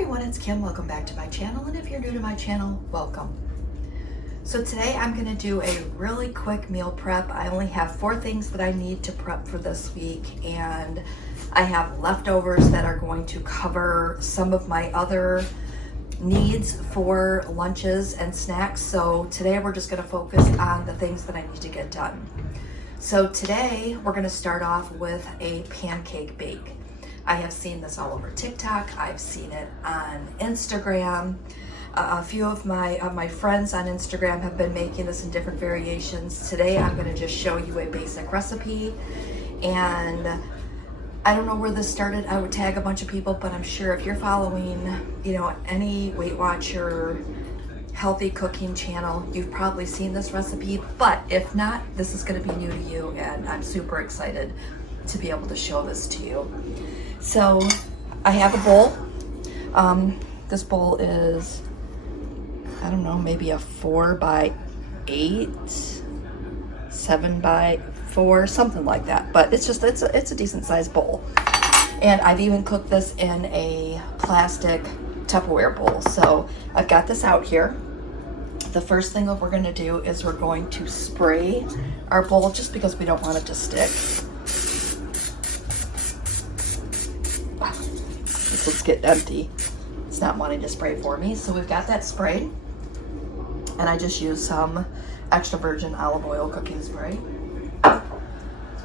everyone, it's Kim. Welcome back to my channel, and if you're new to my channel, welcome. So today I'm going to do a really quick meal prep. I only have 4 things that I need to prep for this week, and I have leftovers that are going to cover some of my other needs for lunches and snacks. So today we're just going to focus on the things that I need to get done. So today we're going to start off with a pancake bake. I have seen this all over TikTok. I've seen it on Instagram. A few of my friends on Instagram have been making this in different variations. Today I'm going to just show you a basic recipe, and I don't know where this started. I would tag a bunch of people, but I'm sure if you're following, any Weight Watcher healthy cooking channel, you've probably seen this recipe. But if not, this is going to be new to you, and I'm super excited to be able to show this to you. So I have a bowl. This bowl is, I don't know, maybe a 4 by 8, 7 by 4, something like that. But it's a decent sized bowl. And I've even cooked this in a plastic Tupperware bowl. So I've got this out here. The first thing that we're going to do is we're going to spray our bowl, just because we don't want it to stick. This looks get empty. It's not wanting to spray for me. So we've got that sprayed. And I just use some extra virgin olive oil cooking spray.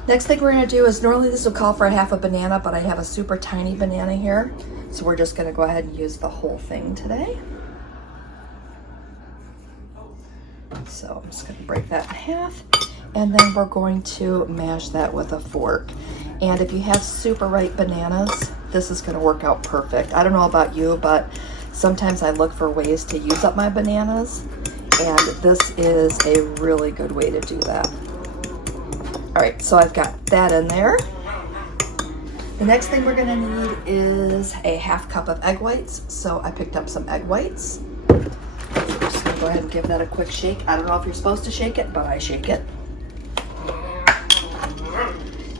Next thing we're going to do is, normally this would call for a half a banana, but I have a super tiny banana here. So we're just going to go ahead and use the whole thing today. So I'm just going to break that in half. And then we're going to mash that with a fork. And if you have super ripe bananas, this is going to work out perfect. I don't know about you, but sometimes I look for ways to use up my bananas, and this is a really good way to do that. All right, so I've got that in there. The next thing we're going to need is a half cup of egg whites. So I picked up some egg whites. So we're just going to go ahead and give that a quick shake. I don't know if you're supposed to shake it, but I shake it.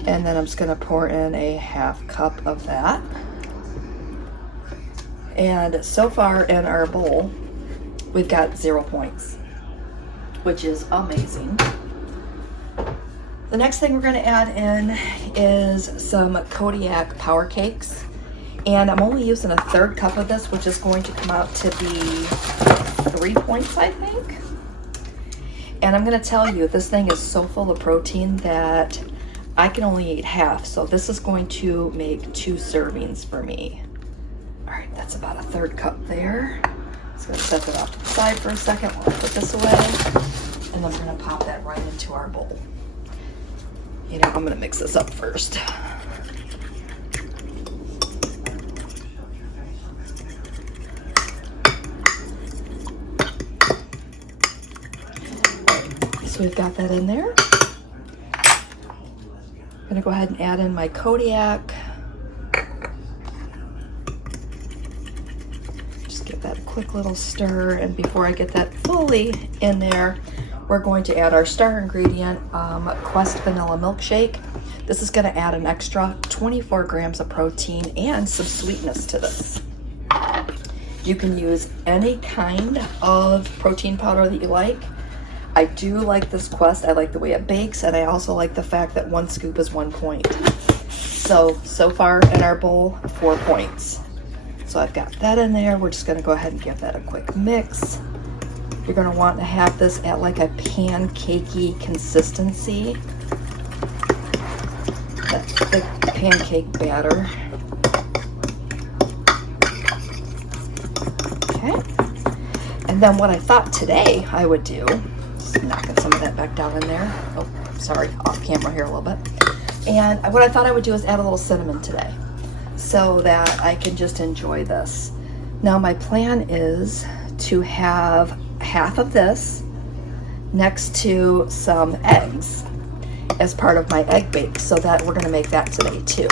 And then I'm just going to pour in a half cup of that. And so far in our bowl, we've got 0 points, which is amazing. The next thing we're going to add in is some Kodiak power cakes. And I'm only using a 1/3 cup of this, which is going to come out to be 3 points, I think. And I'm going to tell you, this thing is so full of protein that I can only eat half, so this is going to make 2 servings for me. All right, that's about a 1/3 cup there. So I'm going to set that off to the side for a second while I put this away, and then we're going to pop that right into our bowl. I'm going to mix this up first. So we've got that in there. I'm going to go ahead and add in my Kodiak. Just give that a quick little stir, and before I get that fully in there, we're going to add our star ingredient, Quest Vanilla Milkshake. This is going to add an extra 24 grams of protein and some sweetness to this. You can use any kind of protein powder that you like. I do like this Quest. I like the way it bakes, and I also like the fact that 1 scoop is 1 point. So far in our bowl, 4 points. So I've got that in there. We're just going to go ahead and give that a quick mix. You're going to want to have this at like a pancakey consistency. That thick pancake batter. Okay. And then what I thought today I would do, knocking some of that back down in there. Oh, sorry, off camera here a little bit. And what I thought I would do is add a little cinnamon today, so that I can just enjoy this. Now my plan is to have half of this next to some eggs as part of my egg bake, so that we're going to make that today too.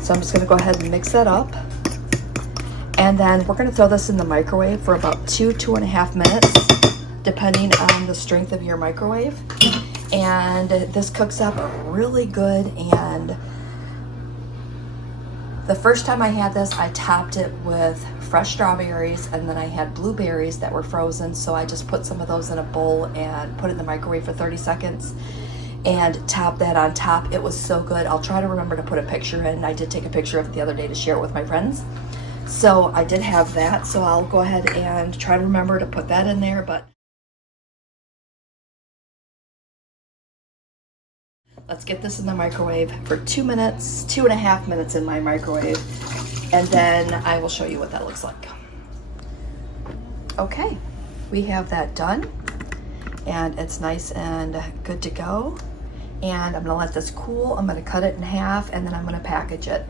So I'm just going to go ahead and mix that up. And then we're going to throw this in the microwave for about 2.5 minutes, depending on the strength of your microwave. And this cooks up really good and The first time I had this, I topped it with fresh strawberries, and then I had blueberries that were frozen, so I just put some of those in a bowl and put it in the microwave for 30 seconds and topped that on top. It was so good. I'll try to remember to put a picture in. I did take a picture of it the other day to share it with my friends. So I did have that, so I'll go ahead and try to remember to put that in there. But let's get this in the microwave for 2 minutes, 2.5 minutes in my microwave, and then I will show you what that looks like. Okay, we have that done, and it's nice and good to go. And I'm gonna let this cool. I'm gonna cut it in half, and then I'm gonna package it.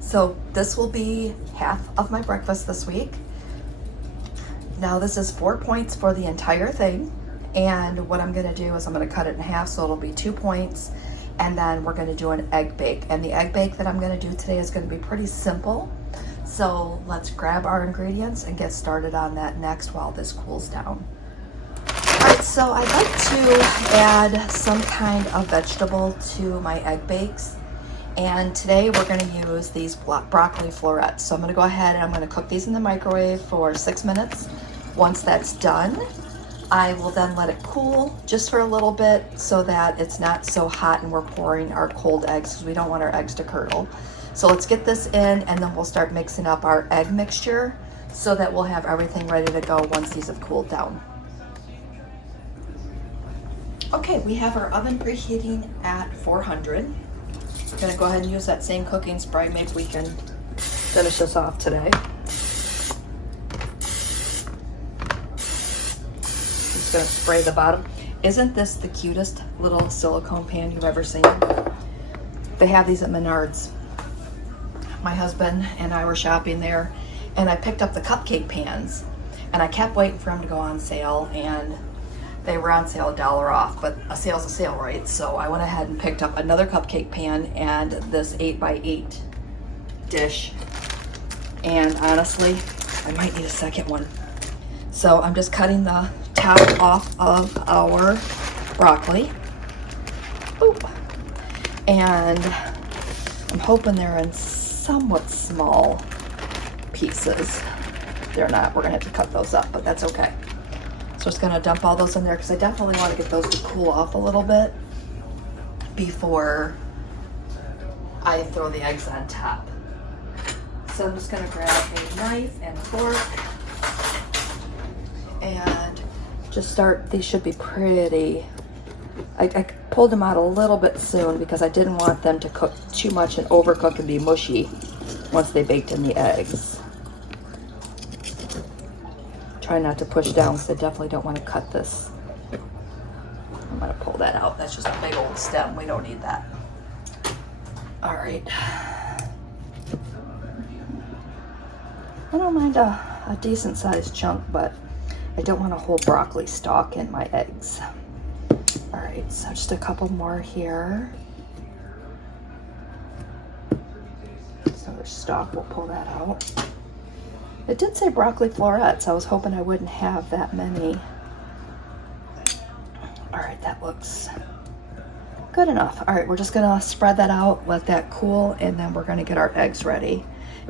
So this will be half of my breakfast this week. Now this is 4 points for the entire thing. And what I'm gonna do is I'm gonna cut it in half, so it'll be 2 points. And then we're gonna do an egg bake. And the egg bake that I'm gonna do today is gonna be pretty simple. So let's grab our ingredients and get started on that next while this cools down. All right, so I'd like to add some kind of vegetable to my egg bakes. And today we're gonna use these broccoli florets. So I'm gonna go ahead and I'm gonna cook these in the microwave for 6 minutes. Once that's done, I will then let it cool just for a little bit so that it's not so hot and we're pouring our cold eggs, because we don't want our eggs to curdle. So let's get this in, and then we'll start mixing up our egg mixture so that we'll have everything ready to go once these have cooled down. Okay, we have our oven preheating at 400. I'm gonna go ahead and use that same cooking spray. Maybe we can finish this off today. Just gonna spray the bottom. Isn't this the cutest little silicone pan you've ever seen? They have these at Menards. My husband and I were shopping there, and I picked up the cupcake pans, and I kept waiting for them to go on sale, and they were on sale $1 off, but a sale's a sale, right? So I went ahead and picked up another cupcake pan and this 8x8 dish. And honestly, I might need a second one. So I'm just cutting the top off of our broccoli. Oop. And I'm hoping they're in somewhat small pieces. They're not. We're gonna have to cut those up, but that's okay. So just gonna dump all those in there because I definitely want to get those to cool off a little bit before I throw the eggs on top. So I'm just gonna grab a knife and fork and just start. These should be pretty. I pulled them out a little bit soon because I didn't want them to cook too much and overcook and be mushy once they baked in the eggs. Try not to push down because I definitely don't want to cut this. I'm going to pull that out. That's just a big old stem. We don't need that. All right. I don't mind a decent sized chunk, but I don't want a whole broccoli stalk in my eggs. All right, so just a couple more here. Another stalk, we'll pull that out. It did say broccoli florets. I was hoping I wouldn't have that many. All right, that looks good enough. All right, we're just gonna spread that out, let that cool, and then we're gonna get our eggs ready.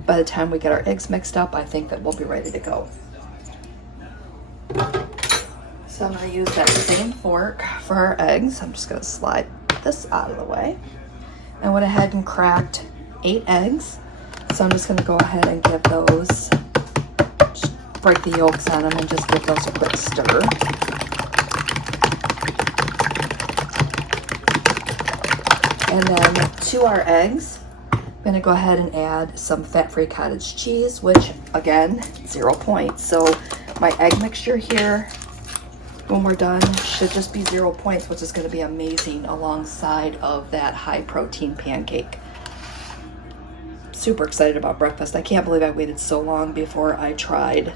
By the time we get our eggs mixed up, I think that we'll be ready to go. So I'm gonna use that same fork for our eggs. I'm just gonna slide this out of the way. I went ahead and cracked 8 eggs. So I'm just gonna go ahead and give those, break the yolks on them and just give those a quick stir. And then to our eggs, I'm gonna go ahead and add some fat-free cottage cheese, which again, 0 points. So my egg mixture here, when we're done, should just be 0 points, which is gonna be amazing alongside of that high protein pancake. Super excited about breakfast. I can't believe I waited so long before I tried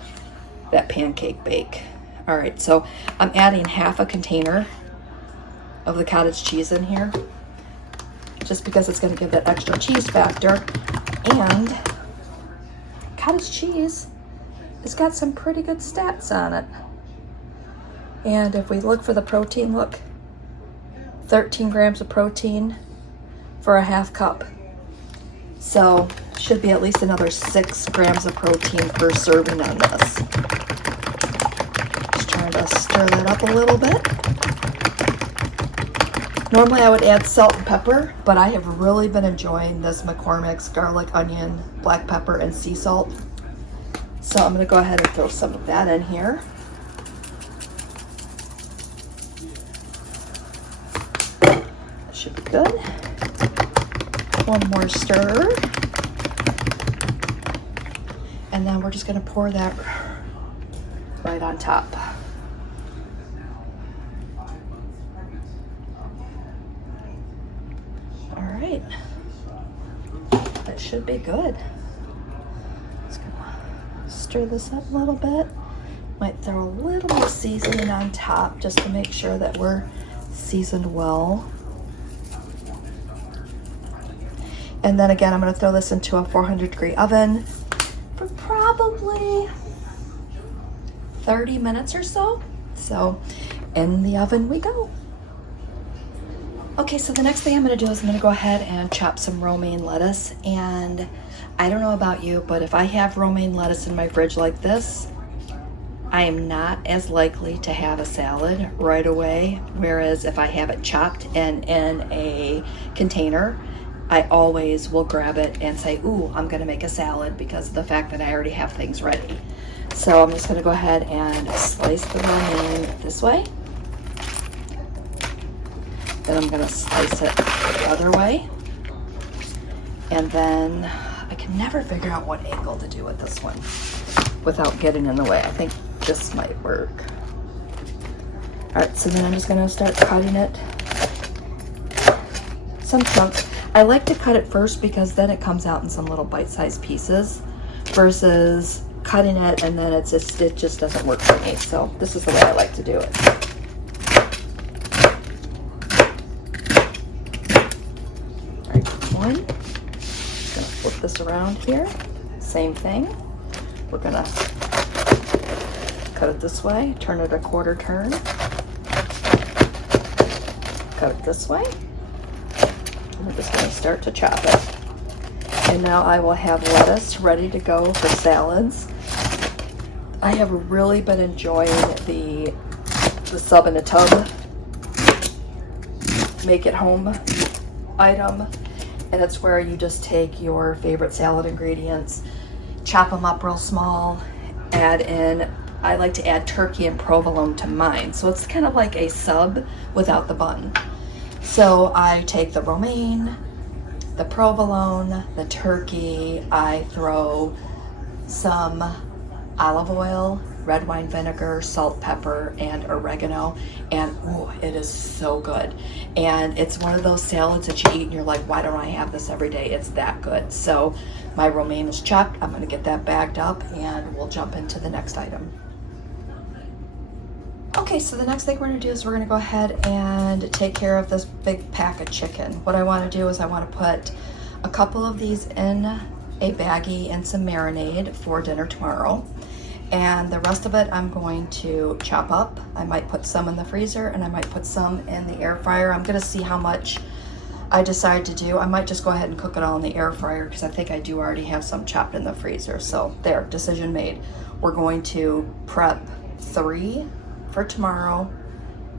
that pancake bake. All right, so I'm adding half a container of the cottage cheese in here, just because it's gonna give that extra cheese factor. And cottage cheese has got some pretty good stats on it. And if we look for the protein, look, 13 grams of protein for a half cup. So should be at least another 6 grams of protein per serving on this. Just trying to stir that up a little bit. Normally I would add salt and pepper, but I have really been enjoying this McCormick's garlic, onion, black pepper, and sea salt. So I'm going to go ahead and throw some of that in here. That should be good. One more stir. And then we're just going to pour that right on top. All right. That should be good. Just gonna stir this up a little bit. Might throw a little more seasoning on top just to make sure that we're seasoned well. And then again, I'm going to throw this into a 400-degree oven for probably 30 minutes or so. So in the oven we go. Okay, so the next thing I'm going to do is I'm going to go ahead and chop some romaine lettuce. And I don't know about you, but if I have romaine lettuce in my fridge like this, I am not as likely to have a salad right away. Whereas if I have it chopped and in a container, I always will grab it and say, ooh, I'm gonna make a salad because of the fact that I already have things ready. So I'm just gonna go ahead and slice the romaine this way. Then I'm gonna slice it the other way. And then I can never figure out what angle to do with this one without getting in the way. I think this might work. All right, so then I'm just gonna start cutting it some chunks. I like to cut it first because then it comes out in some little bite-sized pieces versus cutting it and then it just doesn't work for me. So this is the way I like to do it. All right, one. Just gonna flip this around here. Same thing. We're gonna cut it this way, turn it a quarter turn. Cut it this way. I'm just going to start to chop it. And now I will have lettuce ready to go for salads. I have really been enjoying the sub in a tub make it home item. And it's where you just take your favorite salad ingredients, chop them up real small, add in, I like to add turkey and provolone to mine. So it's kind of like a sub without the bun. So I take the romaine, the provolone, the turkey, I throw some olive oil, red wine vinegar, salt, pepper, and oregano, and ooh, it is so good. And it's one of those salads that you eat and you're like, why don't I have this every day? It's that good. So my romaine is chopped. I'm gonna get that bagged up and we'll jump into the next item. Okay, so the next thing we're gonna do is we're gonna go ahead and take care of this big pack of chicken. What I wanna do is I wanna put a couple of these in a baggie and some marinade for dinner tomorrow. And the rest of it I'm going to chop up. I might put some in the freezer and I might put some in the air fryer. I'm gonna see how much I decide to do. I might just go ahead and cook it all in the air fryer because I think I do already have some chopped in the freezer. So there, decision made. We're going to prep 3 for tomorrow,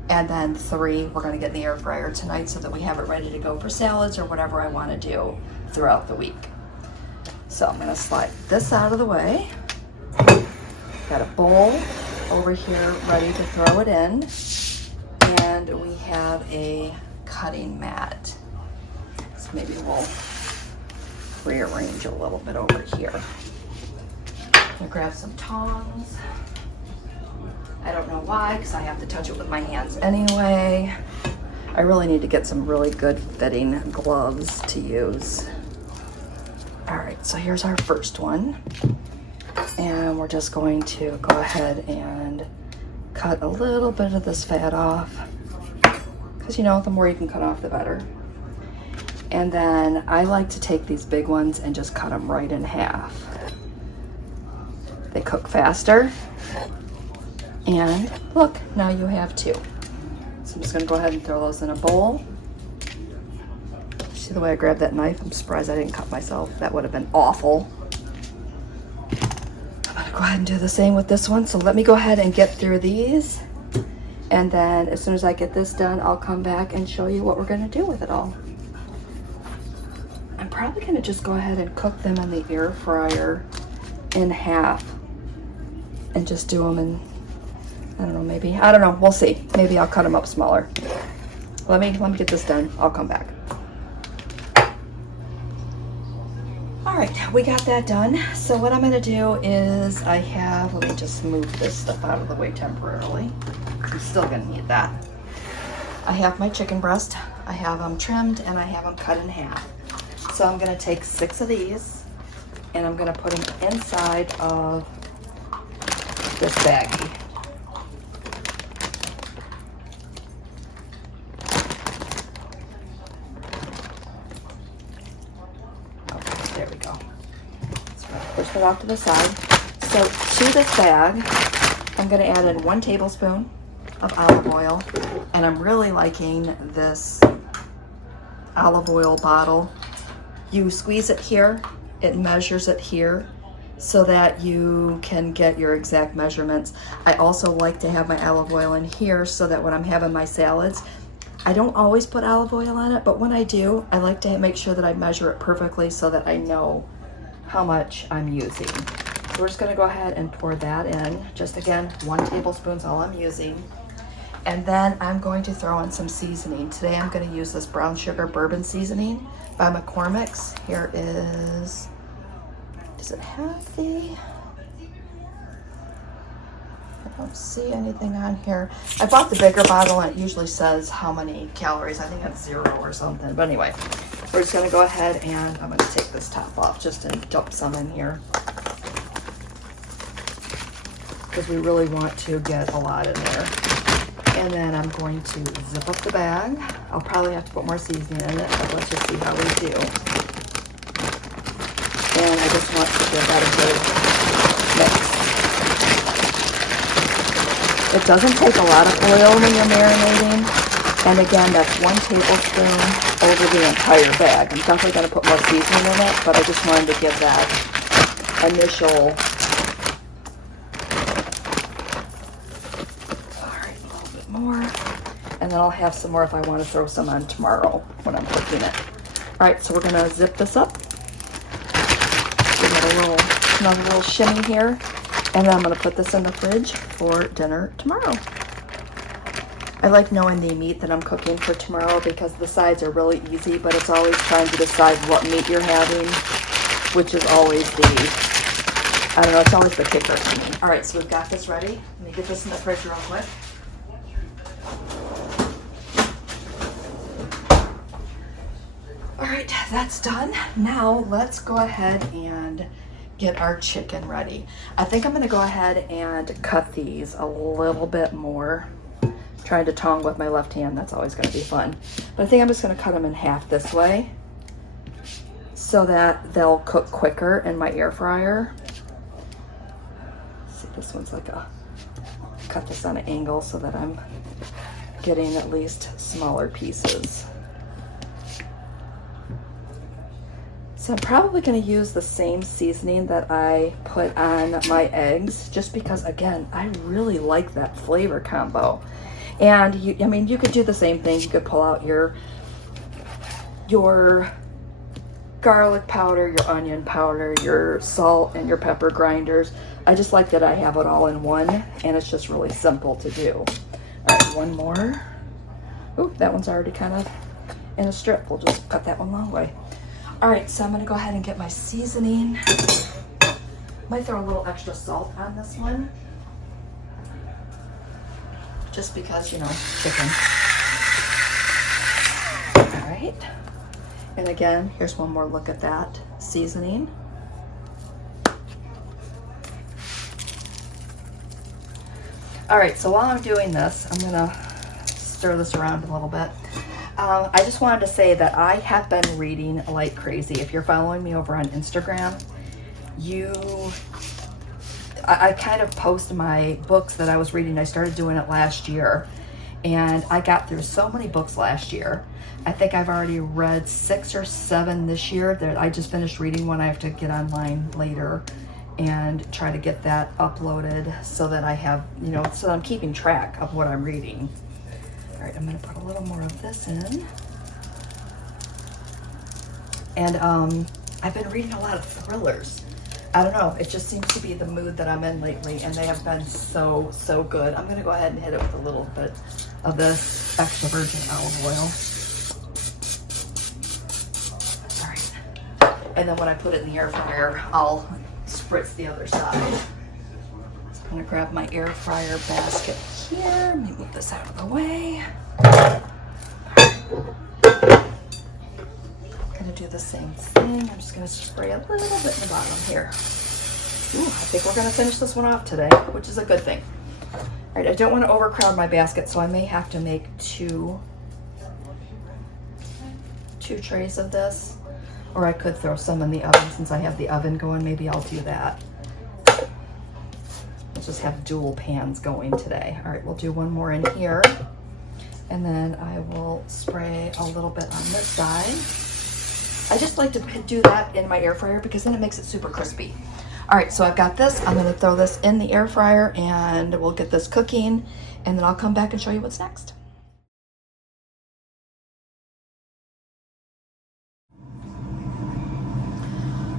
and then 3 we're going to get in the air fryer tonight so that we have it ready to go for salads or whatever I want to do throughout the week. So I'm going to slide this out of the way. Got a bowl over here ready to throw it in, and we have a cutting mat. So maybe we'll rearrange a little bit over here. I'm going to grab some tongs. I don't know why, because I have to touch it with my hands anyway. I really need to get some really good fitting gloves to use. All right, so here's our first one. And we're just going to go ahead and cut a little bit of this fat off. Because you know, the more you can cut off, the better. And then I like to take these big ones and just cut them right in half. They cook faster. And look, now you have 2. So I'm just gonna go ahead and throw those in a bowl. See the way I grabbed that knife? I'm surprised I didn't cut myself. That would have been awful. I'm gonna go ahead and do the same with this one. So let me go ahead and get through these. And then as soon as I get this done, I'll come back and show you what we're gonna do with it all. I'm probably gonna just go ahead and cook them in the air fryer in half and just do them in, I don't know, maybe, I don't know, we'll see. Maybe I'll cut them up smaller. Let me get this done. I'll come back. All right, we got that done. So what I'm gonna do is let me just move this stuff out of the way temporarily. I'm still gonna need that. I have my chicken breast. I have them trimmed and I have them cut in half. So I'm gonna take 6 of these and I'm gonna put them inside of this baggie. Okay, there we go. So I'm gonna push it off to the side. So to this bag, I'm gonna add in 1 tablespoon of olive oil, and I'm really liking this olive oil bottle. You squeeze it here, it measures it here so that you can get your exact measurements. I also like to have my olive oil in here so that when I'm having my salads, I don't always put olive oil on it, but when I do, I like to make sure that I measure it perfectly so that I know how much I'm using. So we're just gonna go ahead and pour that in. Just again, 1 tablespoon is all I'm using. And then I'm going to throw in some seasoning. Today I'm going to use this brown sugar bourbon seasoning by McCormick's. Here is, does it have the, I don't see anything on here. I bought the bigger bottle and it usually says how many calories. I think it's 0 or something. But anyway, we're just going to go ahead and I'm going to take this top off just to dump some in here, because we really want to get a lot in there. And then I'm going to zip up the bag. I'll probably have to put more seasoning in it, but let's just see how we do. And I just want to give that a good mix. It doesn't take a lot of oil when you're marinating. And again, that's 1 tablespoon over the entire bag. I'm definitely going to put more seasoning in it, but I just wanted to give that initial more, and then I'll have some more if I want to throw some on tomorrow when I'm cooking it. All right, so we're gonna zip this up, give it another little shimmy here, and then I'm gonna put this in the fridge for dinner tomorrow. I like knowing the meat that I'm cooking for tomorrow because the sides are really easy, but it's always trying to decide what meat you're having, which is always I don't know, it's always the kicker to me. All right, so we've got this ready. Let me get this in the fridge real quick. All right, that's done. Now let's go ahead and get our chicken ready. I think I'm gonna go ahead and cut these a little bit more. I'm trying to tongue with my left hand, that's always gonna be fun. But I think I'm just gonna cut them in half this way so that they'll cook quicker in my air fryer. Let's see, this one's like cut this on an angle so that I'm getting at least smaller pieces. So I'm probably going to use the same seasoning that I put on my eggs, just because, again, I really like that flavor combo. And you could do the same thing. You could pull out your garlic powder, your onion powder, your salt, and your pepper grinders. I just like that I have it all in one, and it's just really simple to do. All right, one more. Ooh, that one's already kind of in a strip. We'll just cut that one long way. All right, so I'm gonna go ahead and get my seasoning. Might throw a little extra salt on this one, just because, you know, chicken. All right, and again, here's one more look at that seasoning. All right, so while I'm doing this, I'm gonna stir this around a little bit. I just wanted to say that I have been reading like crazy. If you're following me over on Instagram, I kind of post my books that I was reading. I started doing it last year, And I got through so many books last year. I think I've already read 6 or 7 this year. I just finished reading one. I have to get online later and try to get that uploaded so that I have, you know, so that I'm keeping track of what I'm reading. All right, I'm gonna put a little more of this in. And I've been reading a lot of thrillers. I don't know, it just seems to be the mood that I'm in lately, and they have been so, so good. I'm gonna go ahead and hit it with a little bit of this extra virgin olive oil. All right. And then when I put it in the air fryer, I'll spritz the other side. So I'm gonna grab my air fryer basket here. Let me move this out of the way. Gonna do the same thing. I'm just gonna spray a little bit in the bottom here. Ooh, I think we're gonna finish this one off today, which is a good thing. All right, I don't want to overcrowd my basket, so I may have to make two trays of this, or I could throw some in the oven since I have the oven going. Maybe I'll do that. We'll just have dual pans going today. All right, we'll do one more in here, and then I will spray a little bit on this side. I just like to do that in my air fryer because then it makes it super crispy. All right, so I've got this. I'm gonna throw this in the air fryer and we'll get this cooking, and then I'll come back and show you what's next.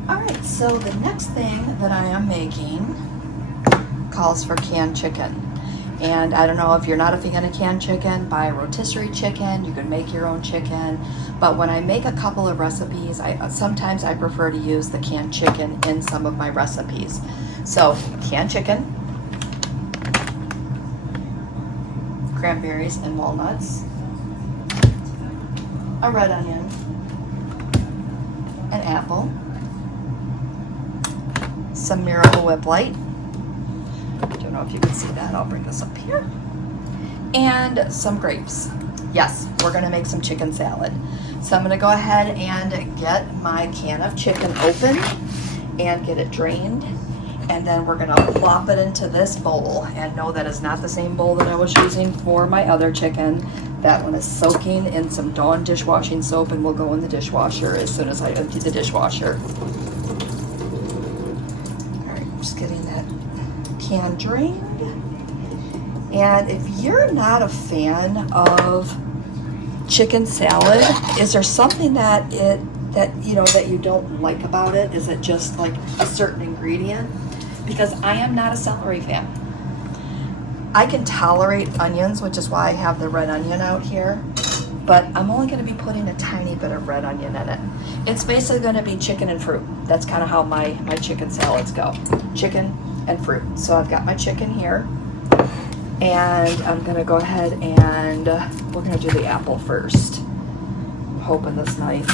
All right, so the next thing that I am making calls for canned chicken. And I don't know if you're not a fan of canned chicken, buy rotisserie chicken. You can make your own chicken. But when I make a couple of recipes, sometimes I prefer to use the canned chicken in some of my recipes. So canned chicken, cranberries and walnuts, a red onion, an apple, some Miracle Whip Light. I don't know if you can see that. I'll bring this up here. And some grapes. Yes, we're gonna make some chicken salad. So I'm gonna go ahead and get my can of chicken open and get it drained. And then we're gonna plop it into this bowl. And no, that is not the same bowl that I was using for my other chicken. That one is soaking in some Dawn dishwashing soap and will go in the dishwasher as soon as I empty the dishwasher. All right, I'm just getting that can drained. And if you're not a fan of chicken salad, is there something that you don't like about it? Is it just like a certain ingredient? Because I am not a celery fan. I can tolerate onions, which is why I have the red onion out here, but I'm only going to be putting a tiny bit of red onion in it. It's basically going to be chicken and fruit. That's kind of how my chicken salads go. Chicken and fruit. So I've got my chicken here, and I'm gonna go ahead and we're gonna do the apple first. I'm hoping this knife,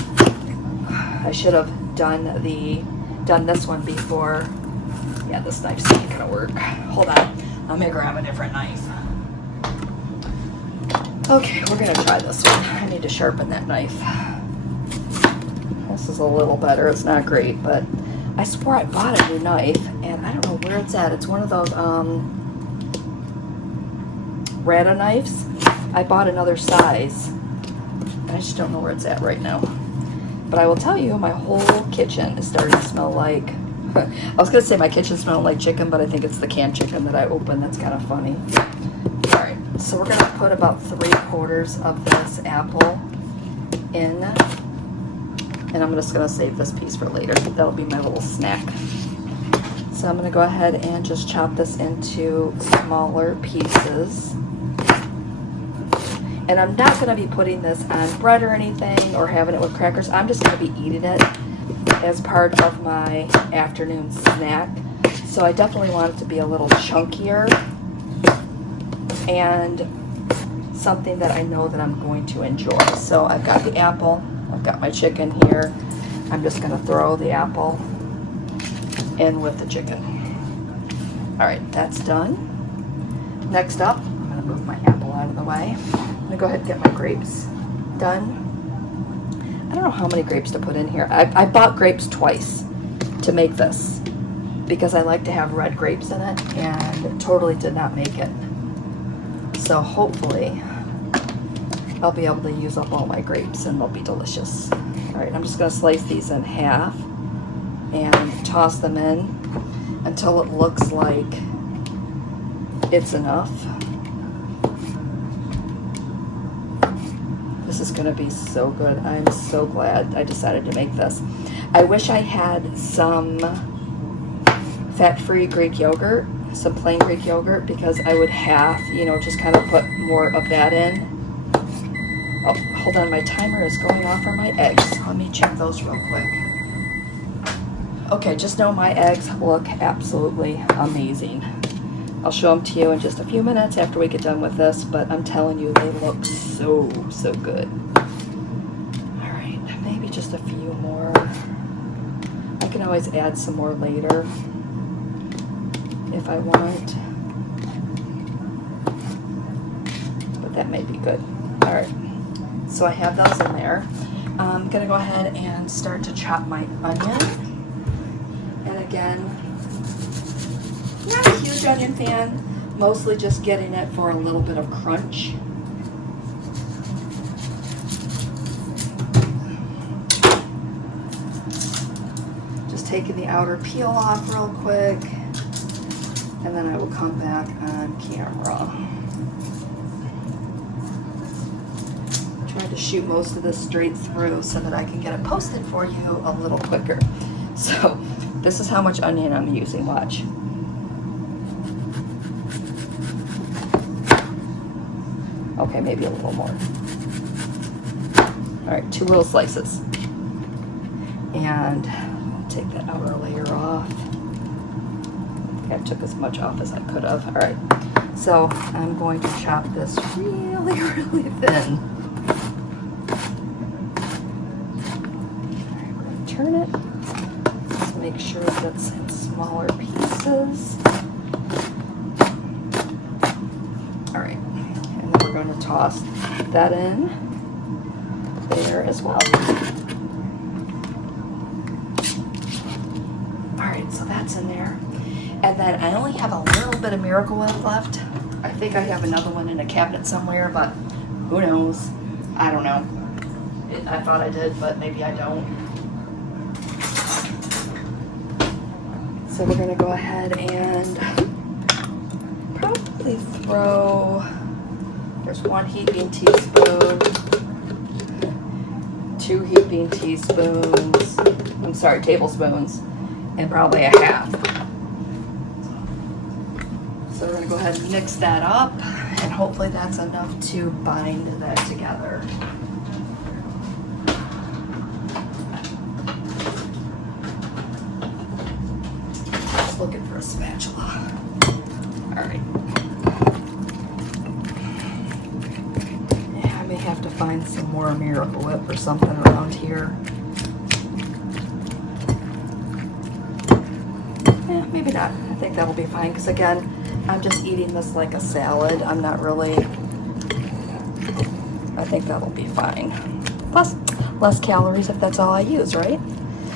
I should have done this one before. Yeah, this knife's not gonna work. Hold on, I'm gonna grab a different knife. Okay, we're gonna try this one. I need to sharpen that knife. This is a little better. It's not great, but I swore I bought a new knife, and I don't know where it's at. It's one of those Rata knives. I bought another size, and I just don't know where it's at right now. But I will tell you, my whole kitchen is starting to smell like, I was going to say my kitchen smells like chicken, but I think it's the canned chicken that I opened. That's kind of funny. All right, so we're going to put about 3/4 of this apple in. And I'm just gonna save this piece for later. That'll be my little snack. So I'm gonna go ahead and just chop this into smaller pieces. And I'm not gonna be putting this on bread or anything or having it with crackers. I'm just gonna be eating it as part of my afternoon snack. So I definitely want it to be a little chunkier and something that I know that I'm going to enjoy. So I've got the apple. I've got my chicken here. I'm just gonna throw the apple in with the chicken. All right, that's done. Next up, I'm gonna move my apple out of the way. I'm gonna go ahead and get my grapes done. I don't know how many grapes to put in here. I bought grapes twice to make this because I like to have red grapes in it, and totally did not make it. So hopefully I'll be able to use up all my grapes and they'll be delicious. All right, I'm just gonna slice these in half and toss them in until it looks like it's enough. This is gonna be so good. I'm so glad I decided to make this. I wish I had some fat-free Greek yogurt, some plain Greek yogurt, because I would have, you know, just kind of put more of that in. Oh, hold on, my timer is going off for my eggs. Let me check those real quick. Okay, just know my eggs look absolutely amazing. I'll show them to you in just a few minutes after we get done with this, but I'm telling you, they look so good. All right, maybe just a few more. I can always add some more later if I want, but that may be good. All right, so I have those in there. I'm gonna go ahead and start to chop my onion. And again, not a huge onion fan, mostly just getting it for a little bit of crunch. Just taking the outer peel off real quick, and then I will come back on camera. Try to shoot most of this straight through so that I can get it posted for you a little quicker. So this is how much onion I'm using, watch. Okay, maybe a little more. All right, 2 little slices. And I'll take that outer layer off. I took as much off as I could have. All right, so I'm going to chop this really thin. All right, we're going to turn it. Just make sure that it's in smaller pieces. All right, and then we're going to toss that in there as well. All right, so that's in there. And then I only have a little bit of Miracle Whip left. I think I have another one in a cabinet somewhere, but who knows? I don't know. I thought I did, but maybe I don't. So we're gonna go ahead and probably throw, there's 1 heaping teaspoon, 2 heaping teaspoons, I'm sorry, tablespoons, and probably a half. So we're going to go ahead and mix that up, and hopefully that's enough to bind that together. Just looking for a spatula. All right. Yeah, I may have to find some more Miracle Whip or something around here. Yeah, maybe not. I think that'll be fine, because again, I'm just eating this like a salad. I'm not really, I think that'll be fine. Plus, less calories if that's all I use, right?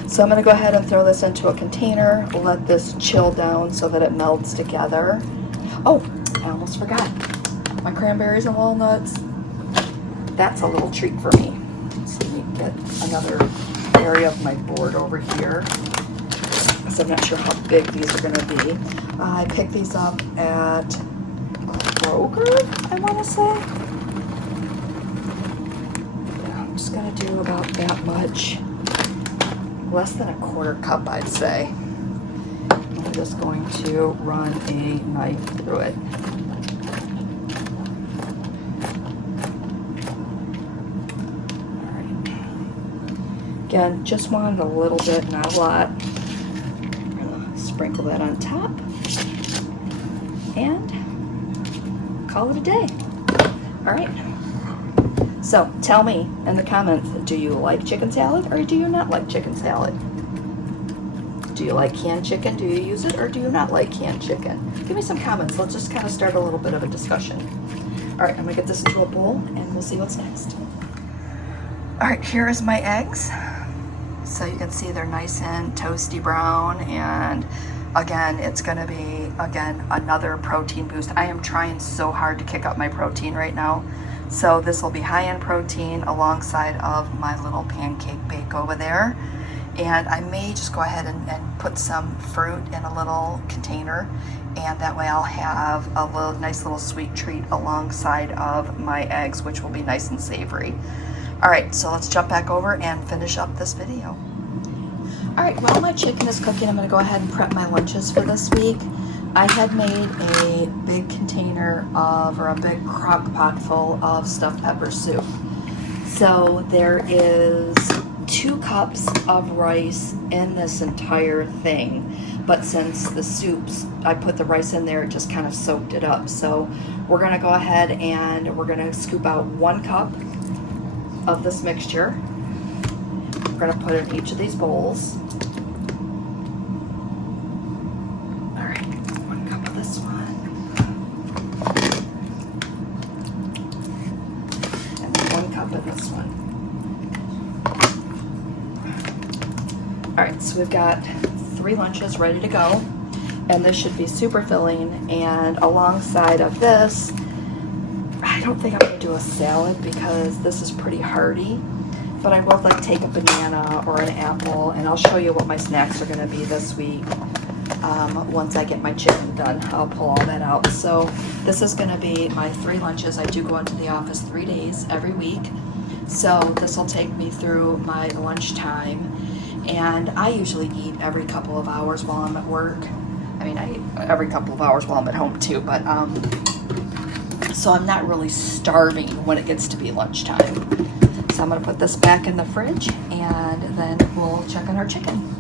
So I'm gonna go ahead and throw this into a container, let this chill down so that it melts together. Oh, I almost forgot. My cranberries and walnuts. That's a little treat for me. So let me get another area of my board over here. So I'm not sure how big these are going to be. I picked these up at Kroger, I want to say. Yeah, I'm just going to do about that much. Less than a 1/4 cup, I'd say. I'm just going to run a knife through it. All right. Again, just wanted a little bit, not a lot. Sprinkle that on top and call it a day. All right. So tell me in the comments, do you like chicken salad or do you not like chicken salad? Do you like canned chicken? Do you use it or do you not like canned chicken? Give me some comments. Let's just kind of start a little bit of a discussion. All right, I'm gonna get this into a bowl and we'll see what's next. All right, here is my eggs. So you can see they're nice and toasty brown, and again, it's gonna be, again, another protein boost. I am trying so hard to kick up my protein right now. So this will be high in protein alongside of my little pancake bake over there. And I may just go ahead and put some fruit in a little container, and that way I'll have a nice little sweet treat alongside of my eggs, which will be nice and savory. All right, so let's jump back over and finish up this video. All right, while my chicken is cooking, I'm gonna go ahead and prep my lunches for this week. I had made a big container of, or a big crock pot full of stuffed pepper soup. So there is 2 cups of rice in this entire thing. But since the soups, I put the rice in there, it just kind of soaked it up. So we're gonna go ahead and we're gonna scoop out 1 cup of this mixture. We're gonna put it in each of these bowls. All right, 1 cup of this one. And 1 cup of this one. All right, so we've got 3 lunches ready to go, and this should be super filling. And alongside of this, I don't think I'm gonna do a salad because this is pretty hearty, but I will like take a banana or an apple, and I'll show you what my snacks are gonna be this week. Once I get my chicken done, I'll pull all that out. So this is gonna be my 3 lunches. I do go into the office 3 days every week, so this will take me through my lunchtime. And I usually eat every couple of hours while I'm at work. I mean, I eat every couple of hours while I'm at home too, but so I'm not really starving when it gets to be lunchtime. So I'm gonna put this back in the fridge, and then we'll check on our chicken.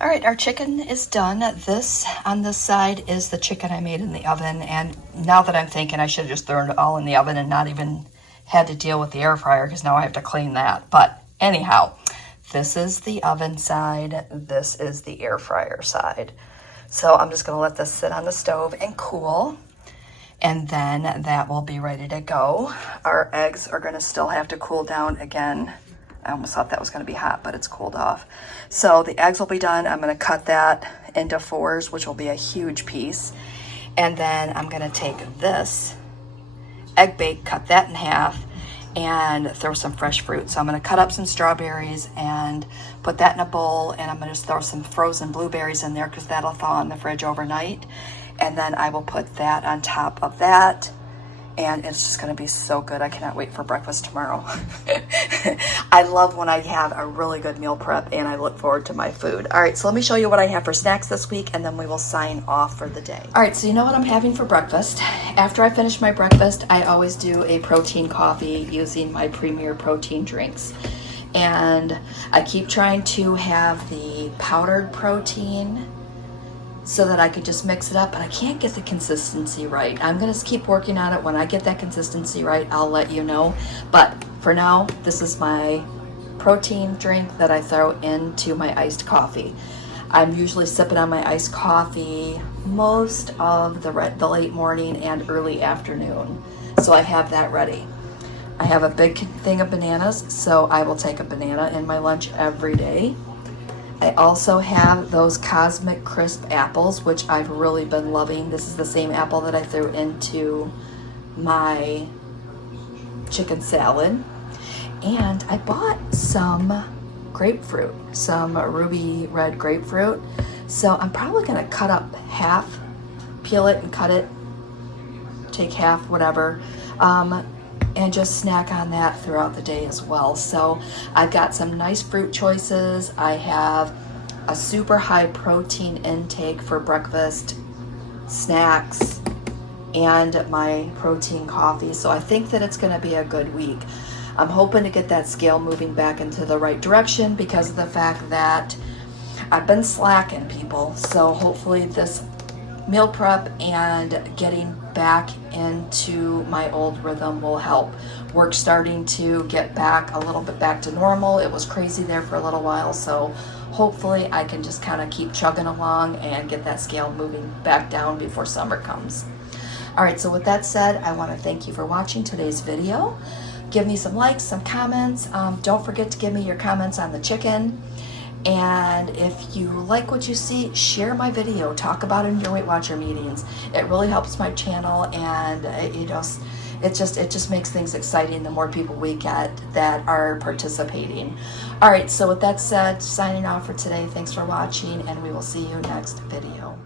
All right, our chicken is done. This on this side is the chicken I made in the oven, and now that I'm thinking, I should have just thrown it all in the oven and not even had to deal with the air fryer, because now I have to clean that. But anyhow, this is the oven side, this is the air fryer side. So I'm just gonna let this sit on the stove and cool, and then that will be ready to go. Our eggs are gonna still have to cool down again. I almost thought that was gonna be hot, but it's cooled off. So the eggs will be done. I'm gonna cut that into 4s, which will be a huge piece. And then I'm gonna take this egg bake, cut that in half, and throw some fresh fruit. So I'm gonna cut up some strawberries and put that in a bowl, and I'm gonna just throw some frozen blueberries in there because that'll thaw in the fridge overnight. And then I will put that on top of that, and it's just gonna be so good. I cannot wait for breakfast tomorrow. I love when I have a really good meal prep, and I look forward to my food. All right, so let me show you what I have for snacks this week, and then we will sign off for the day. All right, so you know what I'm having for breakfast. After I finish my breakfast, I always do a protein coffee using my Premier protein drinks. And I keep trying to have the powdered protein so that I could just mix it up, but I can't get the consistency right. I'm gonna keep working on it. When I get that consistency right, I'll let you know. But for now, this is my protein drink that I throw into my iced coffee. I'm usually sipping on my iced coffee most of the late morning and early afternoon. So I have that ready. I have a big thing of bananas, so I will take a banana in my lunch every day. I also have those Cosmic Crisp apples, which I've really been loving. This is the same apple that I threw into my chicken salad. And I bought some grapefruit, some ruby red grapefruit. So I'm probably gonna cut up half, peel it and cut it, take half, whatever, and just snack on that throughout the day as well. So I've got some nice fruit choices. I have a super high protein intake for breakfast, snacks, and my protein coffee. So I think that it's gonna be a good week. I'm hoping to get that scale moving back into the right direction because of the fact that I've been slacking, people. So hopefully this meal prep and getting back into my old rhythm will help. Work's starting to get back a little bit back to normal. It was crazy there for a little while, so hopefully I can just kind of keep chugging along and get that scale moving back down before summer comes. All right, so with that said, I want to thank you for watching today's video. Give me some likes, some comments. Don't forget to give me your comments on the chicken. And if you like what you see, share my video, talk about it in your Weight Watcher meetings. It really helps my channel, and it just makes things exciting the more people we get that are participating. All right, so with that said, signing off for today. Thanks for watching, and we will see you next video.